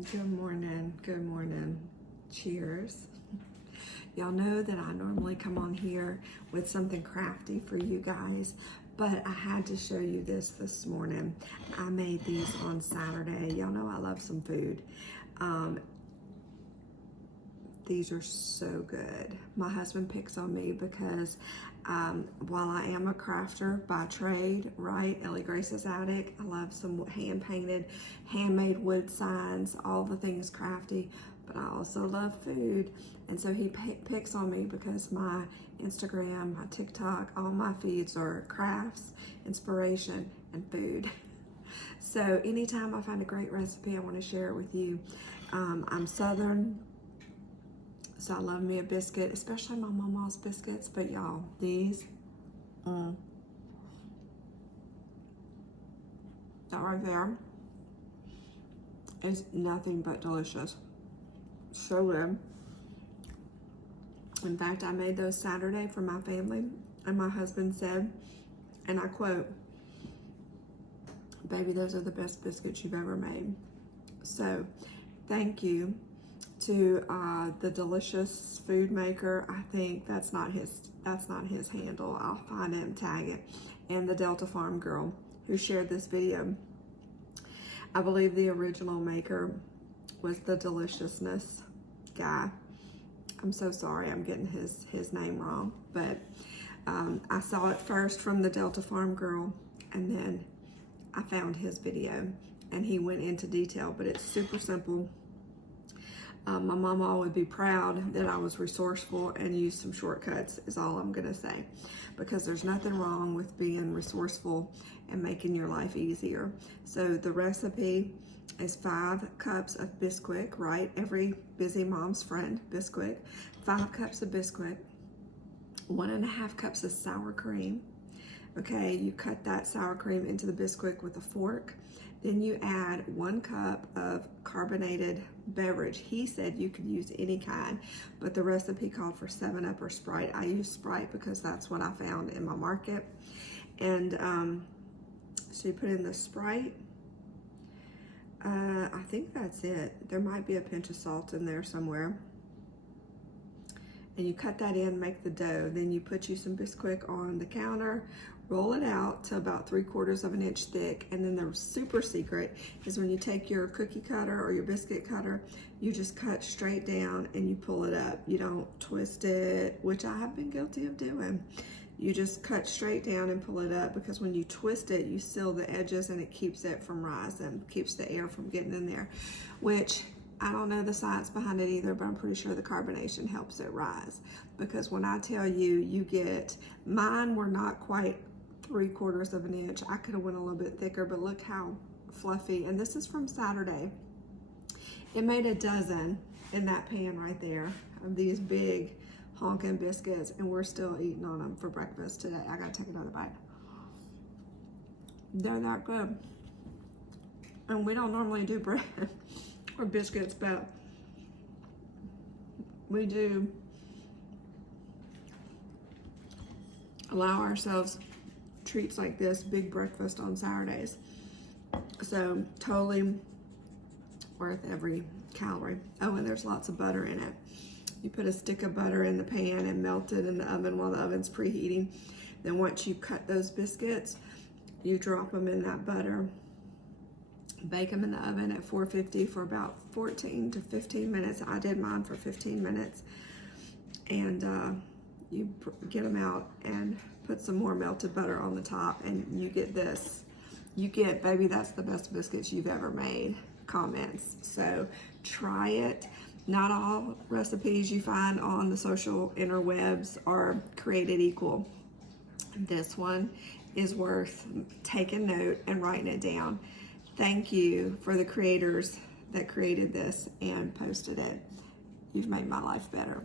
Good morning. Good morning. Cheers. Y'all know that I normally come on here with something crafty for you guys, but I had to show you this morning. I made these on Saturday. Y'all know I love some food. These are so good. My husband picks on me because while I am a crafter by trade, right, Ellie Grace's addict, I love some hand-painted, handmade wood signs, all the things crafty, but I also love food. And so he picks on me because my Instagram, my TikTok, all my feeds are crafts, inspiration, and food. So anytime I find a great recipe, I want to share it with you. I'm Southern, so I love me a biscuit, especially my mama's biscuits, but y'all, these, that right there is nothing but delicious. So good. In fact, I made those Saturday for my family, and my husband said, and I quote, "Baby, those are the best biscuits you've ever made." So thank you to the Delicious Food Maker. I think that's not his handle. I'll find it and tag it. And the Delta Farm girl who shared this video. I believe the original maker was the Deliciousness guy. I'm so sorry, I'm getting his name wrong, but I saw it first from the Delta Farm girl, and then I found his video, and he went into detail, but it's super simple. My mama would be proud that I was resourceful and used some shortcuts, is all I'm gonna say, because there's nothing wrong with being resourceful and making your life easier. So the recipe is 5 cups of Bisquick, right? Every busy mom's friend, Bisquick. 5 cups of Bisquick, 1.5 cups of sour cream. Okay, you cut that sour cream into the Bisquick with a fork. Then you add 1 cup of carbonated beverage. He said you could use any kind, but the recipe called for 7-Up or Sprite. I use Sprite because that's what I found in my market. And so you put in the Sprite. I think that's it. There might be a pinch of salt in there somewhere. And you cut that in, make the dough. Then you put you some Bisquick on the counter, roll it out to about 3/4 of an inch thick. And then the super secret is when you take your cookie cutter or your biscuit cutter, you just cut straight down and you pull it up. You don't twist it, which I have been guilty of doing. You just cut straight down and pull it up, because when you twist it, you seal the edges and it keeps it from rising, keeps the air from getting in there, which I don't know the science behind it either, but I'm pretty sure the carbonation helps it rise. Because when I tell you, you get, mine were not quite 3/4 of an inch. I could have went a little bit thicker, but look how fluffy. And this is from Saturday. It made a dozen in that pan right there of these big honking biscuits, and we're still eating on them for breakfast today. I gotta take another bite. They're that good. And we don't normally do bread or biscuits, but we do allow ourselves treats like this, big breakfast on Saturdays. So totally worth every calorie. Oh, and there's lots of butter in it. You put a stick of butter in the pan and melt it in the oven while the oven's preheating. Then once you cut those biscuits, you drop them in that butter, bake them in the oven at 450 for about 14 to 15 minutes. I did mine for 15 minutes. And you get them out and put some more melted butter on the top, and you get this. You get, "Baby, that's the best biscuits you've ever made" comments. So try it. Not all recipes you find on the social interwebs are created equal. This one is worth taking note and writing it down. Thank you for the creators that created this and posted it. You've made my life better.